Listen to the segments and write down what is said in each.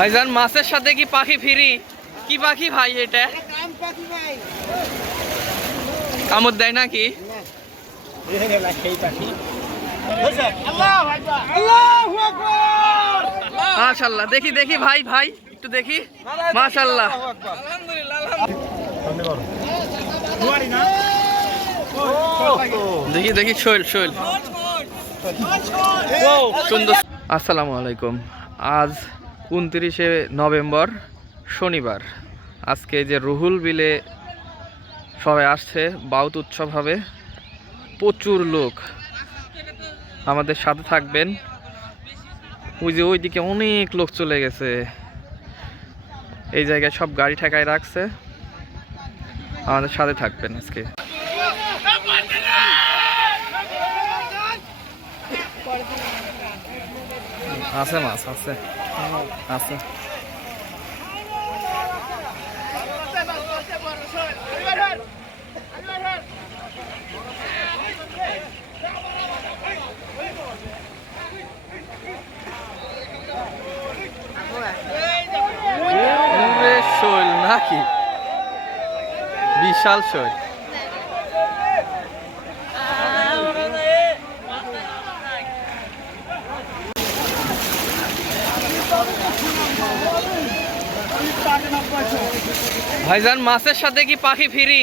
ভাইজান, মাছের সাথে কি পাখি ফিরি? কি পাখি ভাই এটা? কাম কামড় দেয় নাকি? মাশাল্লাহ, দেখি দেখি ভাই ভাই, একটু দেখি। মাশাল্লাহ। দেখি দেখি, শৈল শৈল। সুন্দর আসসালামু আলাইকুম। আজ উনত্রিশে নভেম্বর, শনিবার। আজকে যে রুহুল বিলে সবাই আসছে, বাউত উৎসব হবে। প্রচুর লোক আমাদের সাথে থাকবেন। ওই যে ওইদিকে অনেক লোক চলে গেছে। এই জায়গায় সব গাড়ি ঠেকায় রাখছে। আমাদের সাথে থাকবেন আজকে। আছে মাছ আছে। আছে। নাকি? বিশাল শৈল। ভাইজান, মাছের সাথে কি পাখি ফিরি?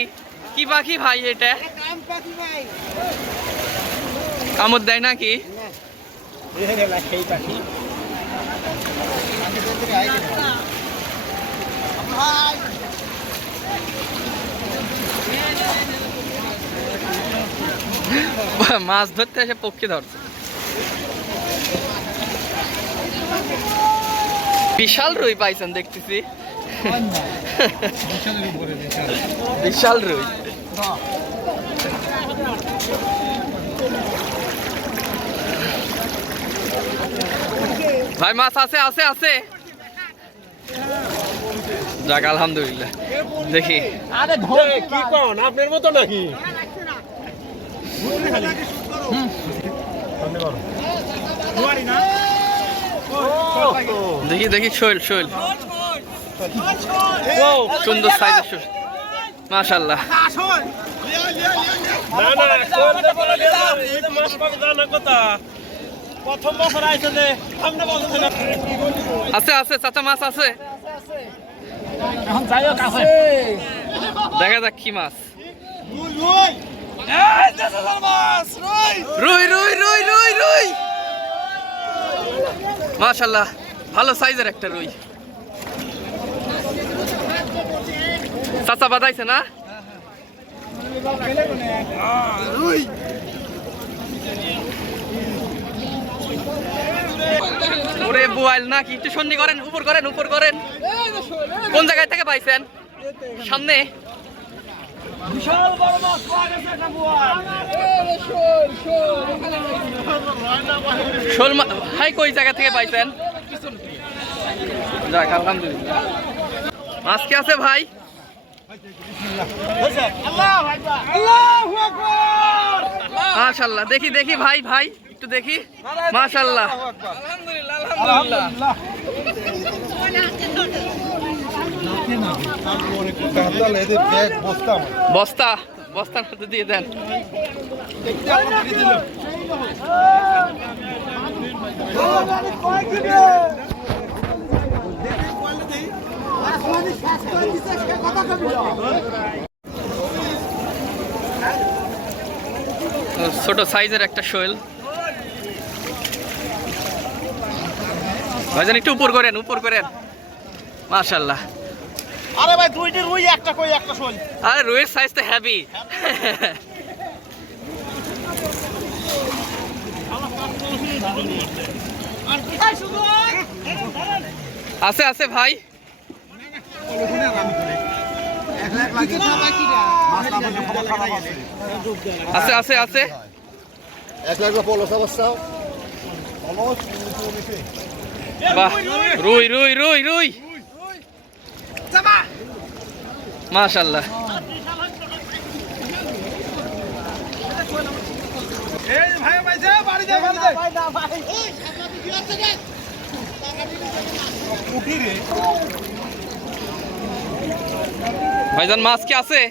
কি পাখি ভাই এটা? কাম কামড় দেয় নাকি? মাছ ধরতে এসে পক্ষী ধরছে। বিশাল রুই পাইছেন, দেখতেছি। বিশাল রুই। ভাই মাছ আছে আছে আছে। যাক আলহামদুলিল্লাহ। দেখি। আরে ধরে কি কোন আপনার মতো নাকি? দেখি দেখি শৈল শৈল। সুন্দর সাইজের শৈল মাশাল্লাহ আছে আছে চাচা মাছ আছে। দেখা যাক কি মাছ। রুই এই দেশাল মাছ রুই। রুই রুই রুই রুই রুই। মাশাল্লাহ ভালো সাইজের একটা রুই। চাচা বাদাইছে না? ওরে বুয়াইল না কি? একটু সন্ধি করেন, উপর করেন উপর করেন। কোন জায়গায় থেকে পাইছেন? সামনে। বিশাল বড় মাছ হাই, কই জায়গা থেকে পাইছেন? যাক, আলহামদুলিল্লাহ। মাছ কি আছে ভাই? মাশাল্লাহ দেখি দেখি ভাই ভাই একটু দেখি। মাশাল্লাহ বস্তা বস্তার মধ্যে দিয়ে দেন। ছোট সাইজের একটা শৈল। ভাইজান একটু উপর করেন উপর করেন। মাশাল্লাহ আরে ভাই দুইটি রুই একটা কই একটা শোল। আরে রুইয়ের সাইজ তো হ্যাভি আছে আছে ভাই। আছে আছে আছে। এক লাখ অবস্থা বাহ রুই রুই রুই রুই। মাশাল্লাহ ভাই যা বাড়ি যা বাড়ি যা ভাইজান মাছ কি আছে?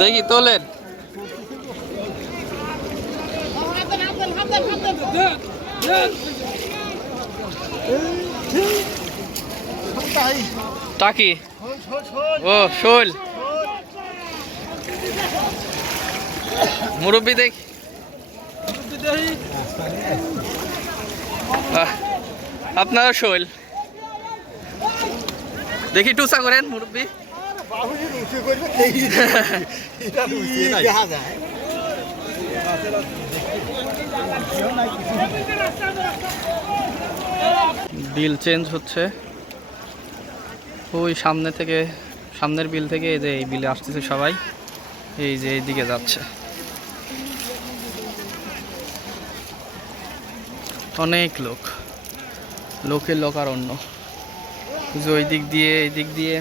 দেখি তোলেন। টাকি? ও শোল। মুরব্বী দেখ। আহ, আপনারও শোল। দেখি টুসা করেন। মুরব্বী। বিল চেঞ্জ হচ্ছে। ওই সামনে থেকে সামনের বিল থেকে এই যে এই বিলে আসতেছে সবাই এই যে এইদিকে যাচ্ছে। অনেক লোক লোকের লোক আর অন্য। যে ওই দিক দিয়ে এই দিক দিয়ে।